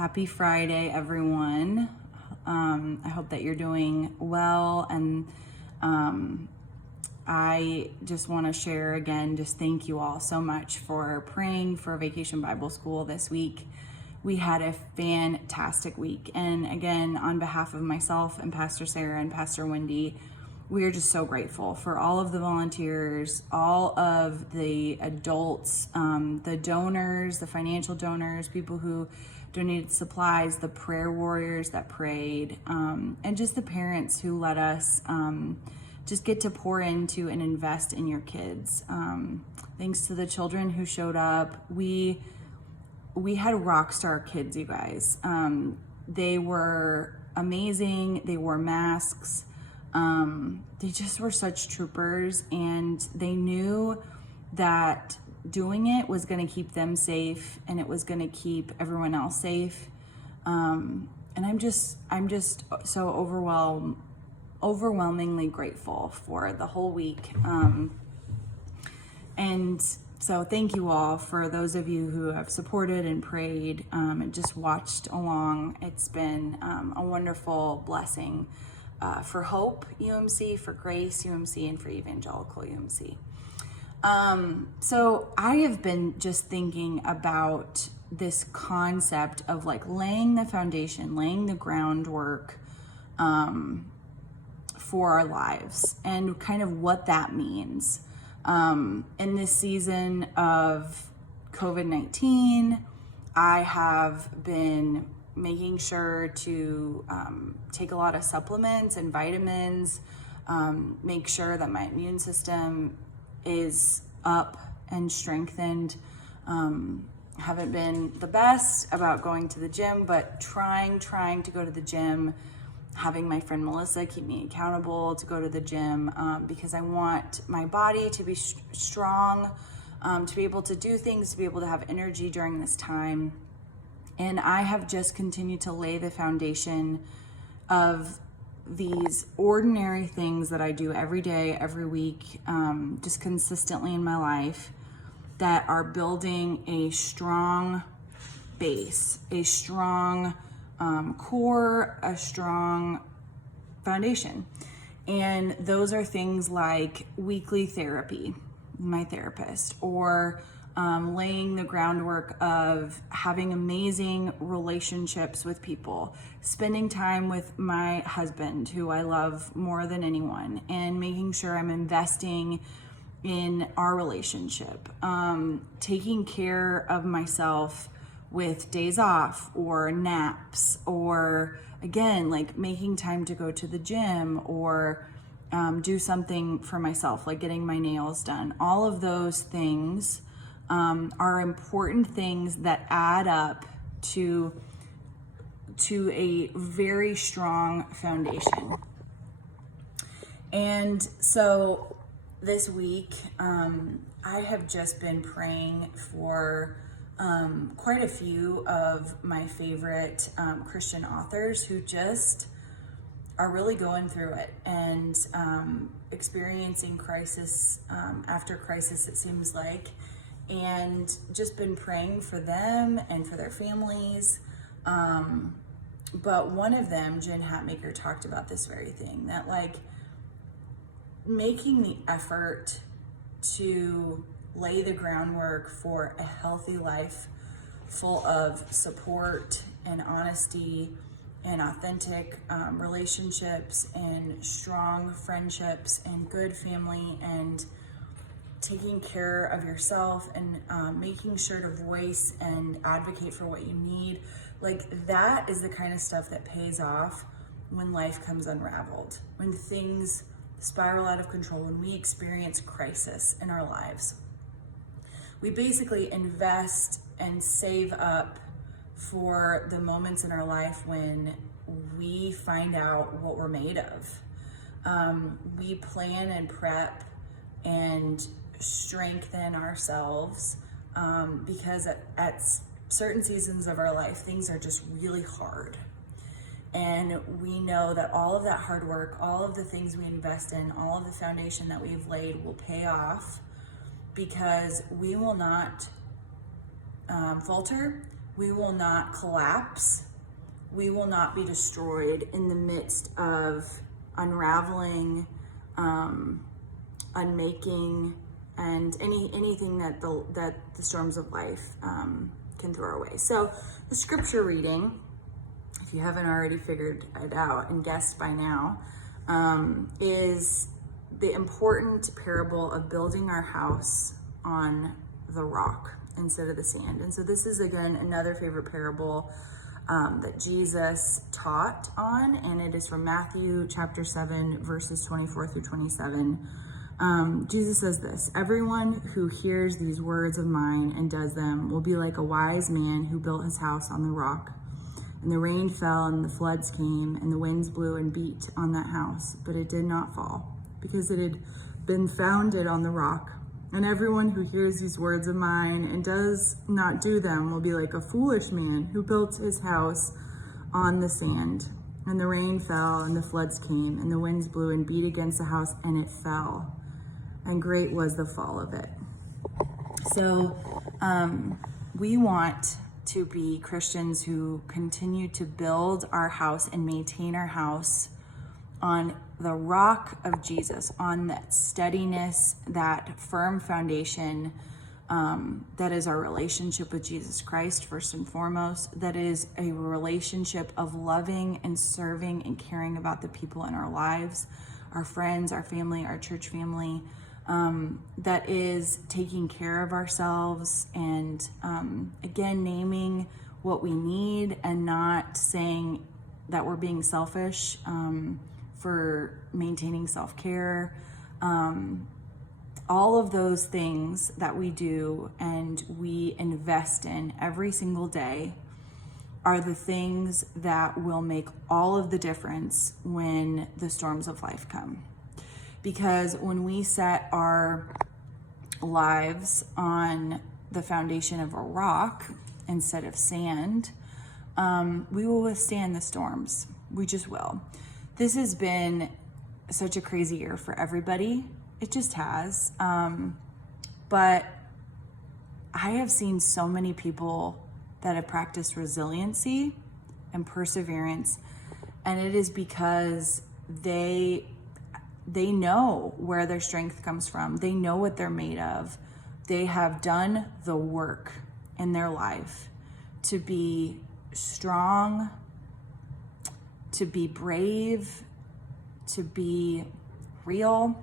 Happy Friday, everyone. I hope that you're doing well, and I just want to share again, just thank you all so much for praying for Vacation Bible School this week. We had a fantastic week, and again, on behalf of myself and Pastor Sarah and Pastor Wendy, we are just so grateful for all of the volunteers, all of the adults, the donors, the financial donors, people who donated supplies, the prayer warriors that prayed, and just the parents who let us just get to pour into and invest in your kids. Thanks to the children who showed up. We had rock star kids, you guys. They were amazing. They wore masks. They just were such troopers, and they knew that doing it was going to keep them safe, and it was going to keep everyone else safe. And I'm just so overwhelmingly grateful for the whole week. And so thank you all for those of you who have supported and prayed, and just watched along. It's been a wonderful blessing for Hope UMC, for Grace UMC, and for Evangelical UMC. So I have been just thinking about this concept of like laying the foundation, laying the groundwork for our lives, and kind of what that means. In this season of COVID-19, I have been making sure to take a lot of supplements and vitamins, make sure that my immune system is up and strengthened. Haven't been the best about going to the gym, but trying to go to the gym, having my friend Melissa keep me accountable to go to the gym, because I want my body to be strong, to be able to do things, to be able to have energy during this time. And I have just continued to lay the foundation of these ordinary things that I do every day, every week, just consistently in my life, that are building a strong base, a strong core, a strong foundation. And those are things like weekly therapy, my therapist, or laying the groundwork of having amazing relationships with people, spending time with my husband, who I love more than anyone, and making sure I'm investing in our relationship, taking care of myself with days off or naps, or again, like making time to go to the gym or do something for myself, like getting my nails done. All of those things are important things that add up to a very strong foundation. And so this week, I have just been praying for quite a few of my favorite Christian authors who just are really going through it and experiencing crisis after crisis, it seems like, and just been praying for them and for their families. But one of them, Jen Hatmaker, talked about this very thing, that like making the effort to lay the groundwork for a healthy life full of support and honesty and authentic relationships and strong friendships and good family and taking care of yourself and making sure to voice and advocate for what you need. Like, that is the kind of stuff that pays off when life comes unraveled, when things spiral out of control, when we experience crisis in our lives. We basically invest and save up for the moments in our life when we find out what we're made of. We plan and prep and strengthen ourselves because at certain seasons of our life, things are just really hard. And we know that all of that hard work, all of the things we invest in, all of the foundation that we've laid will pay off, because we will not falter. We will not collapse. We will not be destroyed in the midst of unraveling, unmaking, and anything that the storms of life can throw our way. So the scripture reading, if you haven't already figured it out and guessed by now, is the important parable of building our house on the rock instead of the sand. And so this is, again, another favorite parable that Jesus taught on, and it is from Matthew chapter 7, verses 24 through 27. Jesus says this: "Everyone who hears these words of mine and does them will be like a wise man who built his house on the rock. And the rain fell and the floods came and the winds blew and beat on that house, but it did not fall, because it had been founded on the rock. And everyone who hears these words of mine and does not do them will be like a foolish man who built his house on the sand. And the rain fell and the floods came and the winds blew and beat against the house, and it fell. And great was the fall of it." So we want to be Christians who continue to build our house and maintain our house on the rock of Jesus, on that steadiness, that firm foundation, that is our relationship with Jesus Christ, first and foremost. That is a relationship of loving and serving and caring about the people in our lives, our friends, our family, our church family. That is taking care of ourselves and, again, naming what we need and not saying that we're being selfish for maintaining self-care. All of those things that we do and we invest in every single day are the things that will make all of the difference when the storms of life come. Because when we set our lives on the foundation of a rock instead of sand, we will withstand the storms. We just will. This has been such a crazy year for everybody. It just has. But I have seen so many people that have practiced resiliency and perseverance, and it is because they know where their strength comes from. They know what they're made of. They have done the work in their life to be strong, to be brave, to be real.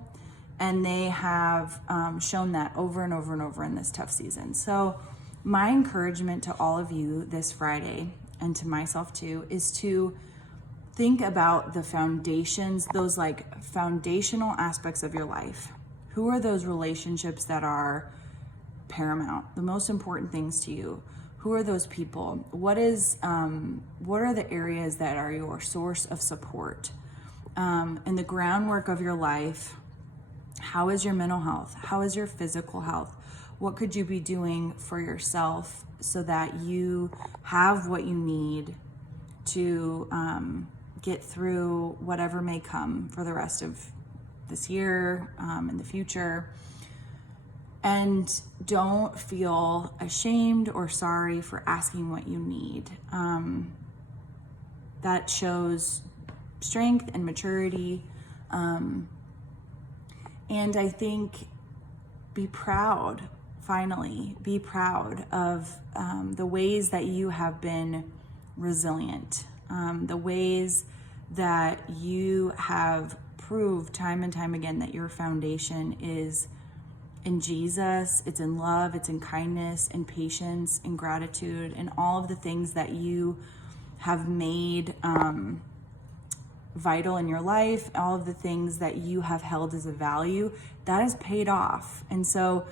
And they have shown that over and over and over in this tough season. So my encouragement to all of you this Friday, and to myself too, is to think about the foundations, those like foundational aspects of your life. Who are those relationships that are paramount, the most important things to you? Who are those people? What are the areas that are your source of support? In the groundwork of your life, how is your mental health? How is your physical health? What could you be doing for yourself so that you have what you need to get through whatever may come for the rest of this year, in the future? And don't feel ashamed or sorry for asking what you need. That shows strength and maturity. And I think be proud of the ways that you have been resilient, the ways that you have proved time and time again that your foundation is in Jesus, it's in love, it's in kindness, in patience, in gratitude, and all of the things that you have made vital in your life, all of the things that you have held as a value, that has paid off. And so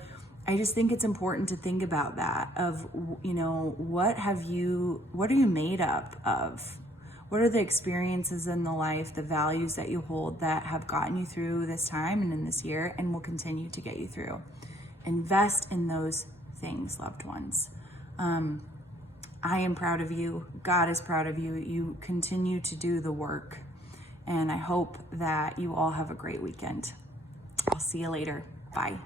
I just think it's important to think about that, of, what are you made up of? What are the experiences in the life, the values that you hold that have gotten you through this time and in this year and will continue to get you through? Invest in those things, loved ones. I am proud of you. God is proud of you. You continue to do the work. And I hope that you all have a great weekend. I'll see you later. Bye.